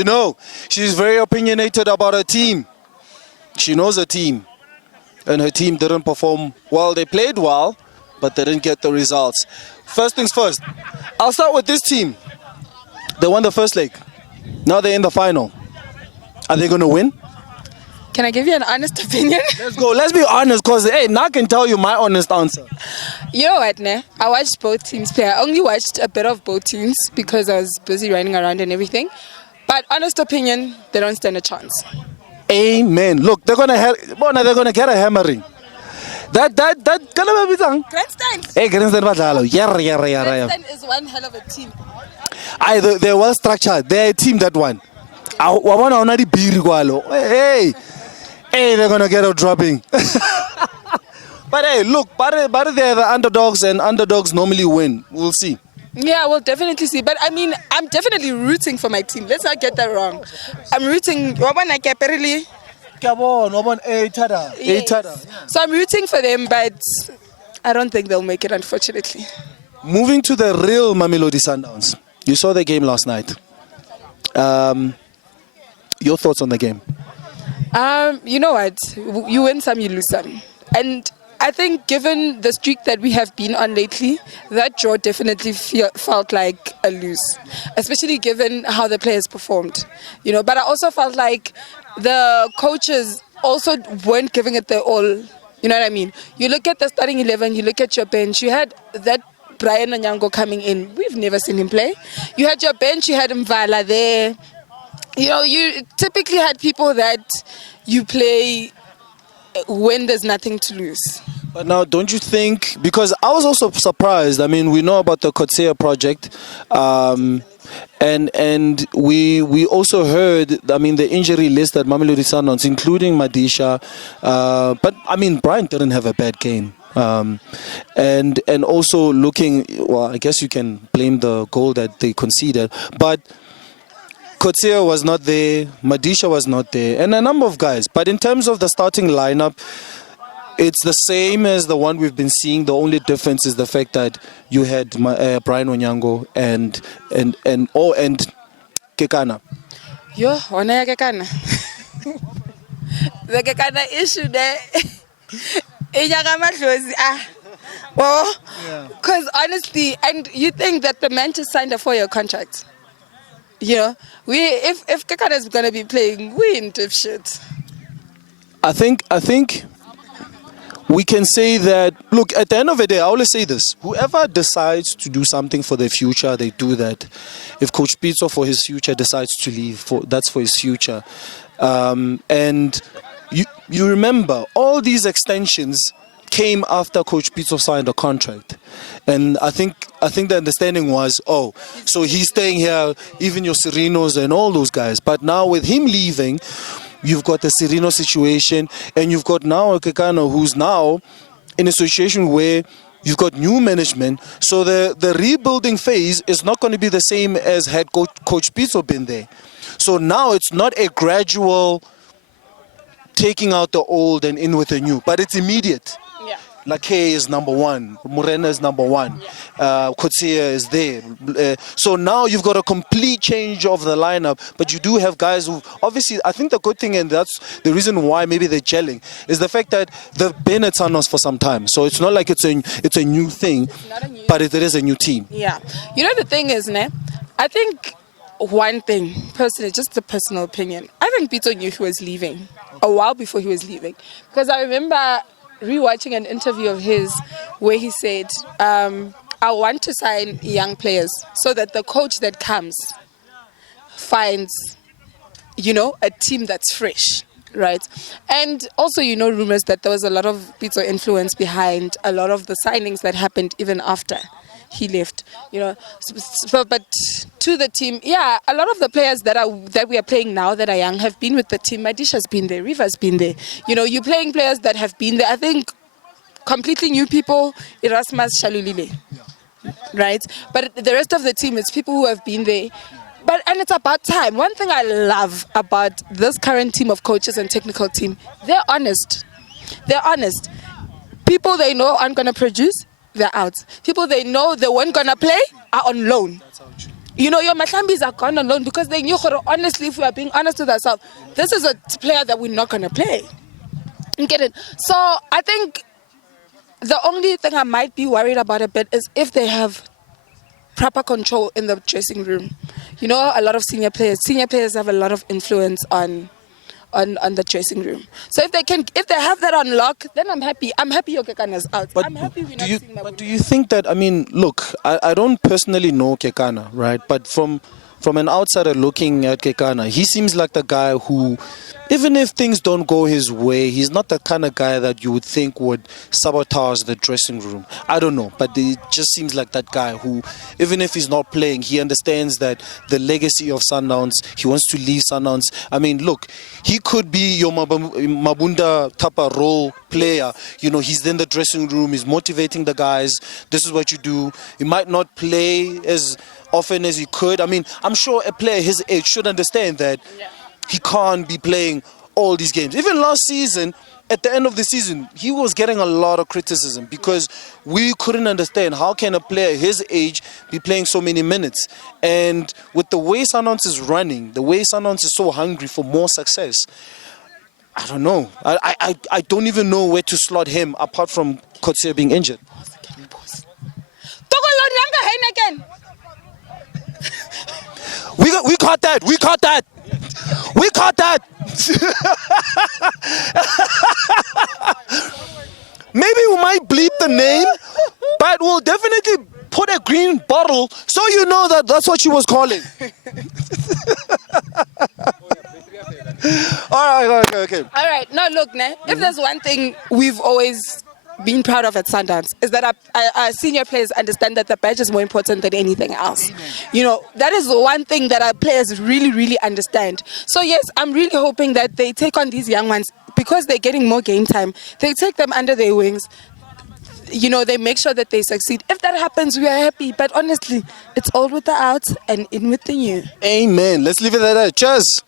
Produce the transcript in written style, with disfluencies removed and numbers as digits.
You know, she's very opinionated about her team. She knows her team. And her team didn't perform well. They played well, but they didn't get the results. First things first, I'll start with this team. They won the first leg. Now they're in the final. Are they going to win? Can I give you an honest opinion? Let's go. Let's be honest, because, hey, now I can tell you my honest answer. You know what, ne? I watched both teams play. I only watched a bit of both teams because I was busy running around and everything. But honest opinion, they don't stand a chance. Amen. Look, they're gonna get a hammering. That Grandstand. Hey, Grandstand Grandstand is one hell of a team. They're well structured. They're a team that won. Hey, they're gonna get a dropping. But hey, look, but they're the underdogs, and underdogs normally win. We'll see. Yeah, we'll definitely see. But I mean, I'm definitely rooting for my team. Let's not get that wrong. I'm rooting. So I'm rooting for them, but I don't think they'll make it, unfortunately. Moving to the real Mamelodi Sundowns. You saw the game last night. Your thoughts on the game? You know what? You win some, you lose some. And I think given the streak that we have been on lately, that draw definitely felt like a lose, especially given how the players performed. You know, but I also felt like the coaches also weren't giving it their all. You know what I mean? You look at the starting 11, you look at your bench, you had that Brian Onyango coming in. We've never seen him play. You had your bench, you had Mvala there. You know, you typically had people that you play when there's nothing to lose. But now, don't you think, because I was also surprised, I mean, we know about the Coetzee project, and we also heard, I mean, the injury list at Mamelodi Sundowns, including Madisha, but I mean, Brian didn't have a bad game. And also looking, well, I guess you can blame the goal that they conceded, but Coetzee was not there, Madisha was not there, and a number of guys. But in terms of the starting lineup, it's the same as the one we've been seeing. The only difference is the fact that you had Brian Onyango and Kekana. Yo, ona ya Kekana. The Kekana issue there. Well, because honestly, and you think that the man just signed a 4-year contract. You know, if Kekana is gonna be playing, we in deep shit. I think we can say that, look, at the end of the day, I always say this: whoever decides to do something for their future, they do that. If Coach Pitso for his future decides to leave, that's for his future. And you remember, all these extensions came after Coach Pitso signed a contract. And I think the understanding was, so he's staying here, even your Serinos and all those guys. But now with him leaving, you've got the Serino situation, and you've got now a Kekana who's now in a situation where you've got new management. So the rebuilding phase is not going to be the same as had Coach Pitso been there. So now it's not a gradual taking out the old and in with the new, but it's immediate. Yeah. Lake is number one, Morena is number one, Coetzee is there. So now you've got a complete change of the lineup, but you do have guys who, obviously, I think the good thing, and that's the reason why maybe they're gelling, is the fact that they've been at Sundowns for some time. So it's not like it's a new thing, but it is a new team. Yeah. You know, the thing is, I think one thing, personally, just a personal opinion, I think Pitso knew he was leaving a while before he was leaving. Because I remember rewatching an interview of his where he said, I want to sign young players so that the coach that comes finds, a team that's fresh, right? And also, rumors that there was a lot of Pitso influence behind a lot of the signings that happened even after he left, but to the team, a lot of the players that we are playing now that are young have been with the team. Madisha's been there, Riva's been there. You're playing players that have been there. I think completely new people, Erasmus Shalulile, right? But the rest of the team, it's people who have been there. And it's about time. One thing I love about this current team of coaches and technical team, they're honest. They're honest. People they know aren't going to produce, they're out. People they know they weren't going to play are on loan. You know, your Matlambis are gone on loan because they knew, honestly, if we are being honest with ourselves, this is a player that we're not going to play. You get it? So I think the only thing I might be worried about a bit is if they have proper control in the dressing room. You know, a lot of senior players have a lot of influence on the dressing room. So if they have that on lock, then I'm happy. I'm happy Kekana's out. I'm happy we're not seeing Mabunda. But do you think that, I mean, look, I don't personally know Kekana, right? But from an outsider looking at Kekana, he seems like the guy who, even if things don't go his way, he's not the kind of guy that you would think would sabotage the dressing room. I don't know, but it just seems like that guy who, even if he's not playing, he understands that the legacy of Sundowns, he wants to leave Sundowns. I mean, look, he could be your Mabunda type of role player. You know, he's in the dressing room, he's motivating the guys. This is what you do. He might not play as often as he could. I mean, I'm sure a player his age should understand that he can't be playing all these games. Even last season, at the end of the season, he was getting a lot of criticism because we couldn't understand how can a player his age be playing so many minutes. And with the way Sundowns is running, the way Sundowns is so hungry for more success, I don't know. I don't even know where to slot him apart from Kotse being injured. We caught that. We caught that. We caught that. Maybe we might bleep the name, but we'll definitely put a green bottle so you know that that's what she was calling. All right, okay. All right. No, look, if there's one thing we've always been proud of at Sundowns is that our senior players understand that the badge is more important than anything else. You know, that is one thing that our players really, really understand. So yes, I'm really hoping that they take on these young ones because they're getting more game time. They take them under their wings. You know, they make sure that they succeed. If that happens, we are happy. But honestly, it's all with the outs and in with the new. Amen. Let's leave it at that. Cheers.